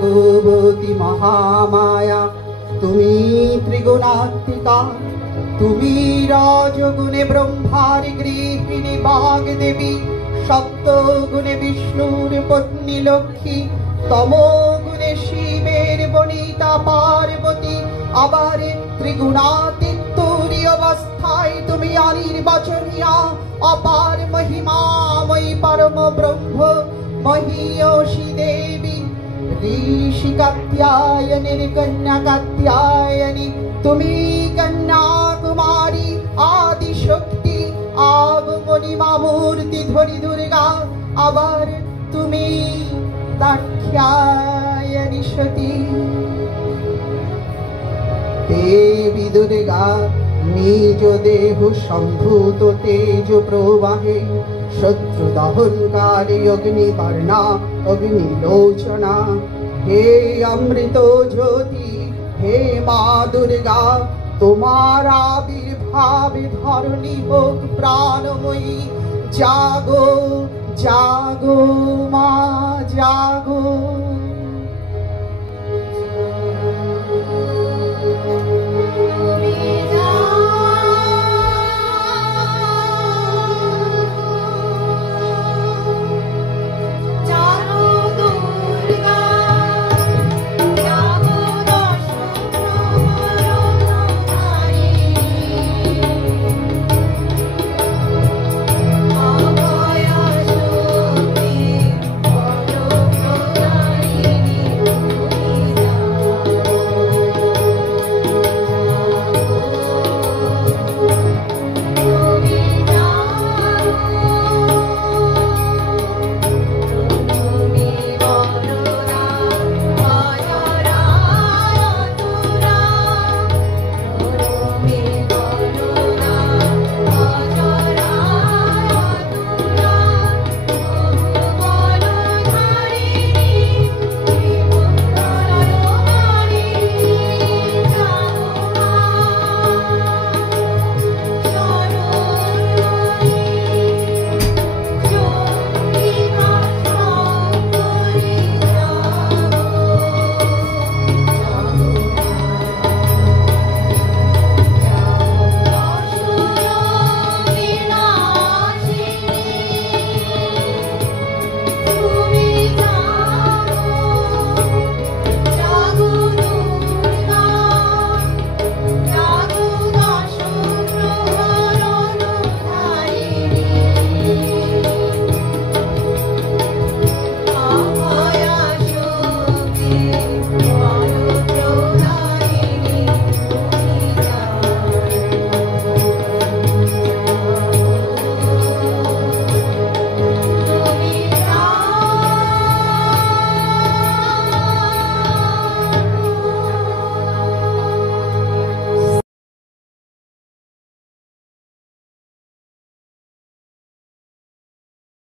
ভগবতী মহামায়া, তুমি ত্রিগুণাত্মিকা, তুমি রজগুণে ব্রহ্মার গৃহিণী বাগদেবী, সপ্তগুণে বিষ্ণুর পত্নী লক্ষ্মী, তমগুণে শিবের বনিতা পার্বতী, আবার ত্রিগুণাতীতরি অবস্থায় তুমি অনির্বাচনীয়া অপার মহিমাময়ী পরম ব্রহ্ম মহীয়সী দেবী। ঋষি কাত্যায়নীর কন্যা কাত্যায়নী, তুমি কন্যাকুমারী আদি শক্তি, আগমনী মূর্তি ধরি দুর্গা, আবার তুমি দাক্ষায়ণী সতী। দেবী দুর্গা নিজ দেহ সম্ভূত তেজ প্রবাহে, শত্রু দহনকারী অগ্নিবর্ণা অগ্নিলোচনা, হে অমৃত জ্যোতি, হে মা দুর্গা, তোমার আবির্ভাবে ধরণী হোক প্রাণময়ী। জাগো জাগো মা জাগো।